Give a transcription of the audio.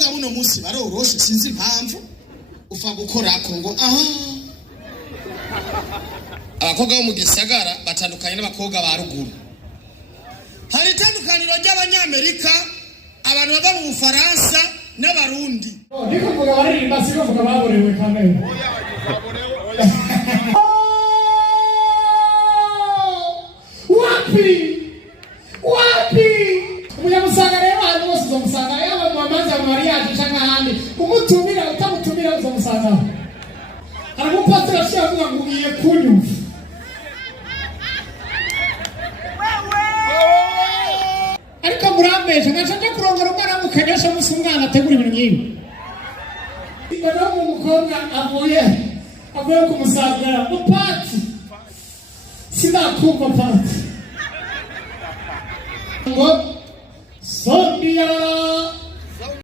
abakobwa buno munsi baroroshe sinzi impamvu ufa gukora ko ngo abakobwa bo mu gisagara batandukanye n'abakobwa ba ruguru. Hari tandukaniro ry'abanyamerika, abantu bava mu Bufaransa n'abarundi. Niko kuvuga baririmba siko kuvuga baborewe kamera. Wapi umunyamusanga rero hano bose uzomusanga yaba mu mamanza mu mariage canke ahandi umutumira utamutumira uzomusanga aramupatira ashaka kuvuga ngo ugiye kunyumva ariko murambeje ngaca kurongora umwana mukanyosha musi umwana ategura ibintu nk'ibi ibano mu mukobwa avuye kumusazira mu pati sinakumva pati ngo Sonia